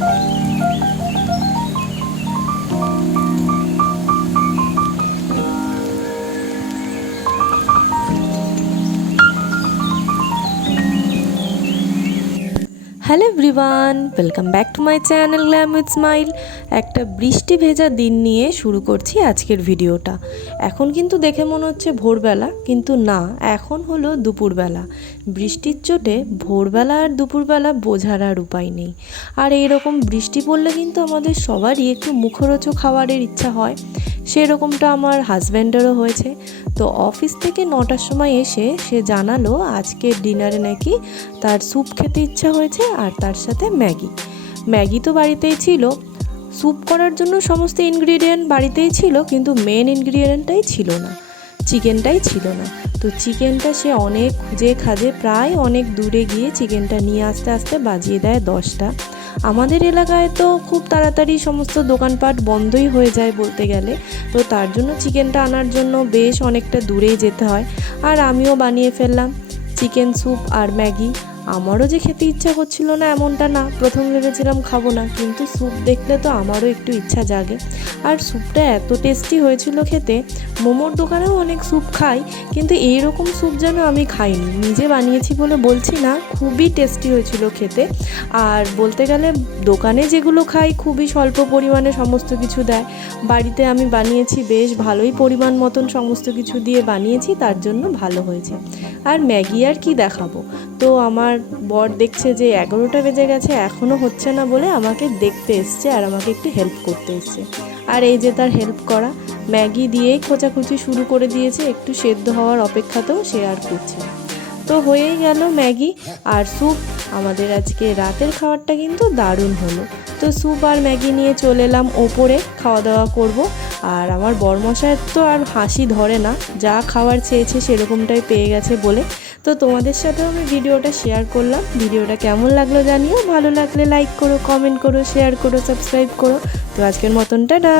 了。hello everyone, welcome back to my channel glam with smile. একটা বৃষ্টি ভেজা দিন নিয়ে শুরু করছি আজকের ভিডিওটা। এখন কিন্তু দেখে মনে হচ্ছে ভোরবেলা, কিন্তু না, এখন হলো দুপুরবেলা। বৃষ্টির চোটে ভোরবেলা আর দুপুরবেলা বোঝার আর উপায় নেই। আর এইরকম বৃষ্টি পড়লে কিন্তু আমাদের সবারই একটু মুখরোচক খাবারের ইচ্ছা হয়। সেরকমটা আমার হাজব্যান্ডেরও হয়েছে। তো অফিস থেকে নটার সময় এসে সে জানালো আজকে ডিনারে নাকি তার স্যুপ খেতে ইচ্ছা হয়েছে আর তার সাথে ম্যাগি। ম্যাগি তো বাড়িতেই ছিল। স্যুপ করার জন্য সমস্ত ইনগ্রিডিয়েন্ট বাড়িতেই ছিল কিন্তু মেন ইনগ্রিডিয়েন্টটাই ছিল না। চিকেনটাই ছিল না। তো চিকেনটা সে অনেক খুঁজে খাজে প্রায় অনেক দূরে গিয়ে চিকেনটা নিয়ে আসতে আসতে বাজিয়ে দেয় দশটা। আমাদের এলাকায় তো খুব তাড়াতাড়ি সমস্ত দোকানপাট বন্ধই হয়ে যায় বলতে গেলে। তো তার জন্য চিকেনটা আনার জন্য বেশ অনেকটা দূরেই যেতে হয়। আর আমিও বানিয়ে ফেললাম। চিকেন স্যুপ আর ম্যাগি। আমারও যে খেতে ইচ্ছা করছিল না এমনটা না। প্রথম ভেবেছিলাম খাব না, কিন্তু স্যুপ দেখলে তো আমারও একটু ইচ্ছা জাগে। আর স্যুপটা এত টেস্টি হয়েছিল খেতে, মোমোর দোকানেও অনেক স্যুপ খাই, কিন্তু এই রকম স্যুপ যেন আমি খাইনি। নিজে বানিয়েছি বলে বলছি না, খুবই টেস্টি হয়েছিল খেতে। আর বলতে গেলে, দোকানে যেগুলো খাই খুবই স্বল্প পরিমাণে সমস্ত কিছু দেয়। বাড়িতে আমি বানিয়েছি বেশ ভালোই পরিমাণ মতন সমস্ত কিছু দিয়ে বানিয়েছি, তার জন্য ভালো হয়েছে। আর ম্যাগি আর কি দেখাবো? তো আমার বর দেখছে যে এগারোটা বেজে গেছে এখনও হচ্ছে না বলে আমাকে দেখতে এসছে আর আমাকে একটু হেল্প করতে এসছে। আর এই যে তার হেল্প করা, ম্যাগি দিয়েই খোঁচাখুচি শুরু করে দিয়েছে, একটু সেদ্ধ হওয়ার অপেক্ষাতেও সে আর করছে। তো হয়েই গেল ম্যাগি আর স্যুপ। আমাদের আজকে রাতের খাবারটা কিন্তু দারুণ হলো। তো স্যুপ আর ম্যাগি নিয়ে চলে এলাম ওপরে, খাওয়া দাওয়া করব। আর আমার বরমশায়ের তো আর হাসি ধরে না, যা খাবার চেয়েছে সেরকমটাই পেয়ে গেছে বলে। তো তোমাদের সাথেও আমি ভিডিওটা শেয়ার করলাম। ভিডিওটা কেমন লাগল জানিও, ভালো লাগলে লাইক করো কমেন্ট করো শেয়ার করো সাবস্ক্রাইব করো। তো আজকের মতন, টাটা!